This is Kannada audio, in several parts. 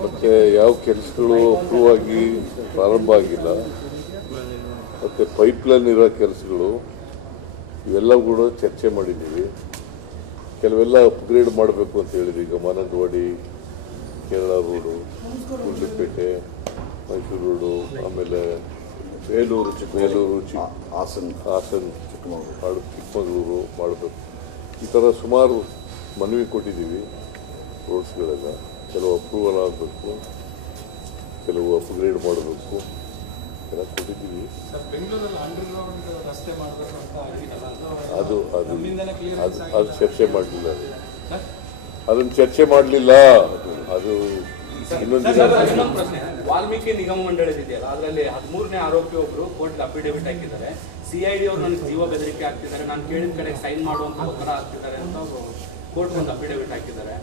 ಮತ್ತು ಯಾವ ಕೆಲಸಗಳು ಅಪ್ರೂವ್ ಆಗಿ ಪ್ರಾರಂಭ ಆಗಿಲ್ಲ, ಮತ್ತು ಪೈಪ್ಲೈನ್ ಇರೋ ಕೆಲಸಗಳು ಇವೆಲ್ಲ ಕೂಡ ಚರ್ಚೆ ಮಾಡಿದ್ದೀವಿ. ಕೆಲವೆಲ್ಲ ಅಪ್ಗ್ರೇಡ್ ಮಾಡಬೇಕು ಅಂತ ಹೇಳಿದ್ವಿ. ಈಗ ಮಾನಂದವಾಡಿ, ಕೇರಳ ರೋಡು, ಗುಂಡ್ಲುಪೇಟೆ, ಮೈಸೂರು ರೋಡು, ಆಮೇಲೆ ಬೇಲೂರು, ಹಾಸನ್, ಚಿಕ್ಕಮಗಳೂರು ಮಾಡಬೇಕು. ಈ ಥರ ಸುಮಾರು ಮನವಿ ಕೊಟ್ಟಿದ್ದೀವಿ. ರೋಡ್ಸ್ಗಳೆಲ್ಲ ಕೆಲವು ಅಪ್ರೂವಲ್ ಆಗಬೇಕು, ಕೆಲವು ಅಪ್ಗ್ರೇಡ್ ಮಾಡಬೇಕು ಎಲ್ಲ ಕೊಟ್ಟಿದ್ದೀವಿ. ಅದು ಚರ್ಚೆ ಮಾಡಲಿಲ್ಲ. ಅದನ್ನು ಚರ್ಚೆ ಮಾಡಲಿಲ್ಲ. ಅದು ಇನ್ನೊಂದು ಪ್ರಶ್ನೆ. ವಾಲ್ಮೀಕಿ ನಿಗಮ ಮಂಡಳಿ ಇದೆಯಲ್ಲ, ಅದರಲ್ಲಿ 13ನೇ ಆರೋಪಿ ಒಬ್ರು ಕೋರ್ಟ್ ಅಫಿಡೇವಿಟ್ ಹಾಕಿದ್ದಾರೆ. CID ಅವರು ನನಗೆ ಜೀವ ಬೆದರಿಕೆ ಆಗ್ತಿದ್ದಾರೆ, ನಾನು ಕೇಳಿದ ಕಡೆ ಸೈನ್ ಮಾಡುವಂತ ಒತ್ತಡ ಆಗ್ತಿದ್ದಾರೆ ಅಂತ ಕೋರ್ಟ್ ಒಂದು ಅಫಿಡೇವಿಟ್ ಹಾಕಿದ್ದಾರೆ.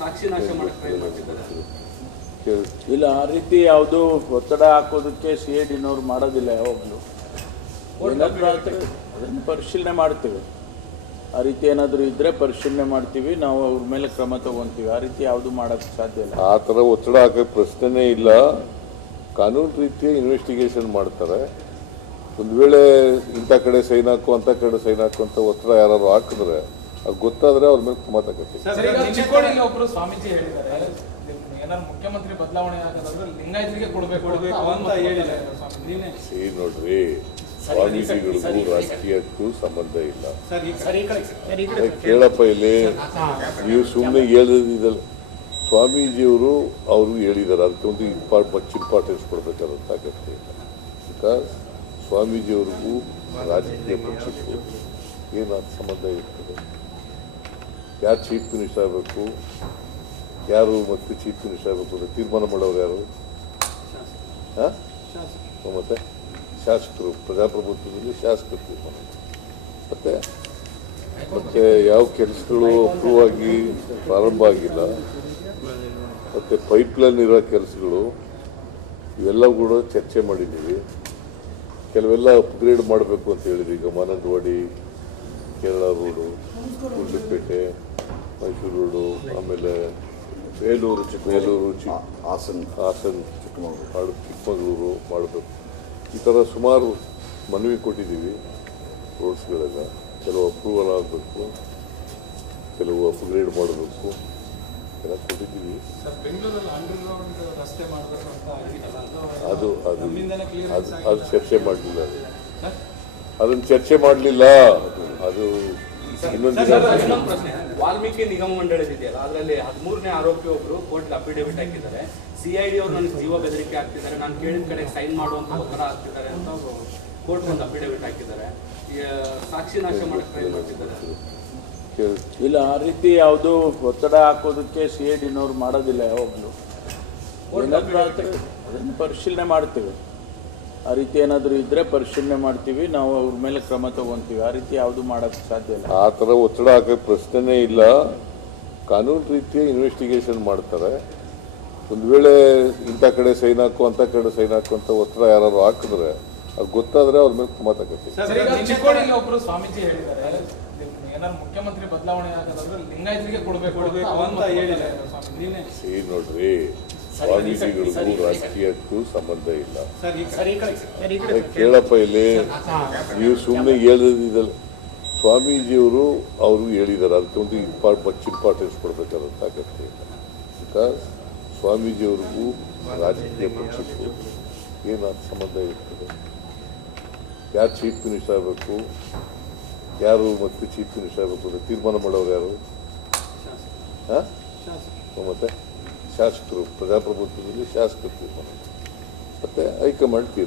ಸಾಕ್ಷಿ ನಾಶ ಮಾಡಕ್ಕೆ ಟ್ರೈ ಮಾಡ್ತಿದ್ದಾರೆ. ಇಲ್ಲ, ಆ ರೀತಿ ಯಾವುದು ಒತ್ತಡ ಹಾಕೋದಕ್ಕೆ CIDನವ್ರು ಮಾಡೋದಿಲ್ಲ. ಯಾವಾಗಲೂ ಅದನ್ನು ಪರಿಶೀಲನೆ ಮಾಡ್ತೀವಿ. ಆ ರೀತಿ ಏನಾದರೂ ಇದ್ದರೆ ಪರಿಶೀಲನೆ ಮಾಡ್ತೀವಿ, ನಾವು ಅವ್ರ ಮೇಲೆ ಕ್ರಮ ತಗೊಂತೀವಿ. ಆ ರೀತಿ ಯಾವುದು ಮಾಡೋಕ್ಕೆ ಸಾಧ್ಯ ಇಲ್ಲ. ಆ ಥರ ಒತ್ತಡ ಹಾಕೋ ಪ್ರಶ್ನೆನೇ ಇಲ್ಲ. ಕಾನೂನು ರೀತಿಯ ಇನ್ವೆಸ್ಟಿಗೇಷನ್ ಮಾಡ್ತಾರೆ. ಒಂದು ವೇಳೆ ಇಂಥ ಕಡೆ ಸೈನ್ ಹಾಕು, ಅಂಥ ಕಡೆ ಸೈನ್ ಹಾಕು ಅಂತ ಒತ್ತಡ ಯಾರು ಹಾಕಿದ್ರೆ ಅದು ಗೊತ್ತಾದರೆ ಅವ್ರ ಮೇಲೆ ಕ್ರಮ ತಗೋತೀವಿ. ಚಿಕ್ಕೋಡಿಯಲ್ಲಿ ಒಬ್ಬರು ಸ್ವಾಮೀಜಿ ಹೇಳಿದ್ದಾರೆ, ಏನಾದ್ರು ಮುಖ್ಯಮಂತ್ರಿ ಬದಲಾವಣೆ ಆಗೋದಾದ್ರೆ ಲಿಂಗಾಯತರಿಗೆ ಕೊಡಬೇಕು ಅಂತ ಹೇಳಿದ್ದಾರೆ. ನೋಡ್ರಿ, ಸ್ವಾಮೀಜಿಗಳಿಗೂ ರಾಜಕೀಯಕ್ಕೂ ಸಂಬಂಧ ಇಲ್ಲ. ಕೇಳಪ್ಪ, ಇಲ್ಲಿ ನೀವು ಸುಮ್ಮನೆ ಹೇಳಿದಲ್ಲ. ಸ್ವಾಮೀಜಿಯವರು ಅವರು ಹೇಳಿದ್ದಾರೆ, ಅದಕ್ಕೆ ಒಂದು ಇಂಪಾರ್ಟೆನ್ಸ್ ಕೊಡಬೇಕಾದಂತ ಅಗತ್ಯ ಇಲ್ಲ. ಬಿಕಾಸ್ ಸ್ವಾಮೀಜಿಯವ್ರಿಗೂ ರಾಜಕೀಯ ಪಕ್ಷಕ್ಕೂ ಏನು ಸಂಬಂಧ ಇರ್ತದೆ? ಯಾರು ಚೀಫ್ ಮಿನಿಸ್ಟರ್ ಆಗಬೇಕು, ಯಾರು ಮತ್ತೆ ಚೀಫ್ ಮಿನಿಸ್ಟರ್ ಆಗಬೇಕು ಅಂತ ತೀರ್ಮಾನ ಮಾಡೋರು ಯಾರು? ಮತ್ತೆ ಶಾಸಕರು. ಪ್ರಜಾಪ್ರಭುತ್ವದಲ್ಲಿ ಶಾಸಕರು ತೀರ್ಮಾನ. ಮತ್ತೆ ಯಾವ ಕೆಲಸಗಳು ಅಪ್ರೂವ್ ಆಗಿ ಪ್ರಾರಂಭ ಆಗಿಲ್ಲ, ಮತ್ತು ಪೈಪ್ಲೈನ್ ಇರೋ ಕೆಲಸಗಳು ಇವೆಲ್ಲ ಕೂಡ ಚರ್ಚೆ ಮಾಡಿದ್ದೀವಿ. ಕೆಲವೆಲ್ಲ ಅಪ್ಗ್ರೇಡ್ ಮಾಡಬೇಕು ಅಂತ ಹೇಳಿದ್ವಿ. ಈಗ ಮಾನಂದವಾಡಿ, ಕೇರಳ ರೋಡು, ಗುಂಡ್ಲುಪೇಟೆ, ಮೈಸೂರು ರೋಡು, ಆಮೇಲೆ ಬೇಲೂರು, ಹಾಸನ್, ಚಿಕ್ಕಮಗಳೂರು ಮಾಡಬೇಕು. ಈ ಥರ ಸುಮಾರು ಮನವಿ ಕೊಟ್ಟಿದ್ದೀವಿ. ರೋಡ್ಸ್ಗಳೆಲ್ಲ ಕೆಲವು ಅಪ್ರೂವಲ್ ಆಗಬೇಕು, ಕೆಲವು ಅಪ್ಗ್ರೇಡ್ ಮಾಡಬೇಕು ಎಲ್ಲ ಕೊಟ್ಟಿದ್ದೀವಿ. ಅದು ಚರ್ಚೆ ಮಾಡಲಿಲ್ಲ. ಅದನ್ನು ಚರ್ಚೆ ಮಾಡಲಿಲ್ಲ. ಅದು ಇನ್ನೊಂದು ಪ್ರಶ್ನೆ. ವಾಲ್ಮೀಕಿ ನಿಗಮ ಮಂಡಳಿ ಇದೆಯಲ್ಲ, ಅದರಲ್ಲಿ 13ನೇ ಆರೋಪಿ ಒಬ್ರು ಕೋರ್ಟ್ ಅಫಿಡೇವಿಟ್ ಹಾಕಿದ್ದಾರೆ. CID ಅವರು ನನಗೆ ಜೀವ ಬೆದರಿಕೆ ಆಗ್ತಿದ್ದಾರೆ, ನಾನು ಕೇಳಿದ ಕಡೆ ಸೈನ್ ಮಾಡುವಂತ ಒತ್ತಡ ಆಗ್ತಿದ್ದಾರೆ ಅಂತ ಕೋರ್ಟ್ ಒಂದು ಅಫಿಡೇವಿಟ್ ಹಾಕಿದ್ದಾರೆ. ಸಾಕ್ಷಿ ನಾಶ ಮಾಡಕ್ಕೆ ಟ್ರೈ ಮಾಡ್ತಿದ್ದಾರೆ. ಇಲ್ಲ, ಆ ರೀತಿ ಯಾವುದು ಒತ್ತಡ ಹಾಕೋದಕ್ಕೆ CIDನವ್ರು ಮಾಡೋದಿಲ್ಲ. ಯಾವಾಗಲೂ ಅದನ್ನು ಪರಿಶೀಲನೆ ಮಾಡ್ತೀವಿ. ಆ ರೀತಿ ಏನಾದರೂ ಇದ್ದರೆ ಪರಿಶೀಲನೆ ಮಾಡ್ತೀವಿ, ನಾವು ಅವ್ರ ಮೇಲೆ ಕ್ರಮ ತಗೊಂತೀವಿ. ಆ ರೀತಿ ಯಾವುದು ಮಾಡೋಕ್ಕೆ ಸಾಧ್ಯ ಇಲ್ಲ. ಆ ಥರ ಒತ್ತಡ ಹಾಕೋ ಪ್ರಶ್ನೆನೇ ಇಲ್ಲ. ಕಾನೂನು ರೀತಿಯ ಇನ್ವೆಸ್ಟಿಗೇಷನ್ ಮಾಡ್ತಾರೆ. ಒಂದು ವೇಳೆ ಇಂಥ ಕಡೆ ಸೈನ್ ಹಾಕು, ಅಂಥ ಕಡೆ ಸೈನ್ ಹಾಕು ಅಂತ ಒತ್ತಡ ಯಾರು ಹಾಕಿದ್ರೆ ಅದು ಗೊತ್ತಾದರೆ ಅವ್ರ ಮೇಲೆ ಕ್ರಮ ತಗೋತೀವಿ. ಚಿಕ್ಕೋಡಿಯಲ್ಲಿ ಒಬ್ಬರು ಸ್ವಾಮೀಜಿ ಹೇಳಿದ್ದಾರೆ, ಏನಾದ್ರು ಮುಖ್ಯಮಂತ್ರಿ ಬದಲಾವಣೆ ಆಗೋದಾದ್ರೆ ಲಿಂಗಾಯತರಿಗೆ ಕೊಡಬೇಕು ಅಂತ ಹೇಳಿದ್ದಾರೆ. ನೋಡ್ರಿ, ಸ್ವಾಮೀಜಿಗಳಿಗೂ ರಾಜಕೀಯಕ್ಕೂ ಸಂಬಂಧ ಇಲ್ಲ. ಕೇಳಪ್ಪ, ಇಲ್ಲಿ ನೀವು ಸುಮ್ಮನೆ ಹೇಳಿದಲ್ಲ. ಸ್ವಾಮೀಜಿಯವರು ಅವರು ಹೇಳಿದ್ದಾರೆ, ಅದಕ್ಕೆ ಒಂದು ಇಂಪಾರ್ಟೆನ್ಸ್ ಕೊಡಬೇಕಾದಂತ ಅಗತ್ಯ ಇಲ್ಲ. ಬಿಕಾಸ್ ಸ್ವಾಮೀಜಿಯವ್ರಿಗೂ ರಾಜಕೀಯ ಪಕ್ಷಕ್ಕೂ ಏನು ಸಂಬಂಧ ಇರ್ತದೆ? ಯಾರು ಚೀಫ್ ಮಿನಿಸ್ಟರ್ ಆಗಬೇಕು, ಯಾರು ಮತ್ತೆ ಚೀಫ್ ಮಿನಿಸ್ಟರ್ ಆಗಬೇಕು ಅಂತ ತೀರ್ಮಾನ ಮಾಡೋರು ಯಾರು? ಮತ್ತೆ ಶಾಸಕರು. ಪ್ರಜಾಪ್ರಭುತ್ವದಲ್ಲಿ ಶಾಸಕರು ತೀರ್ಮಾನ. ಮತ್ತೆ ಹೈಕಮಾಂಡ್ ತೀರ್ಮಾನ.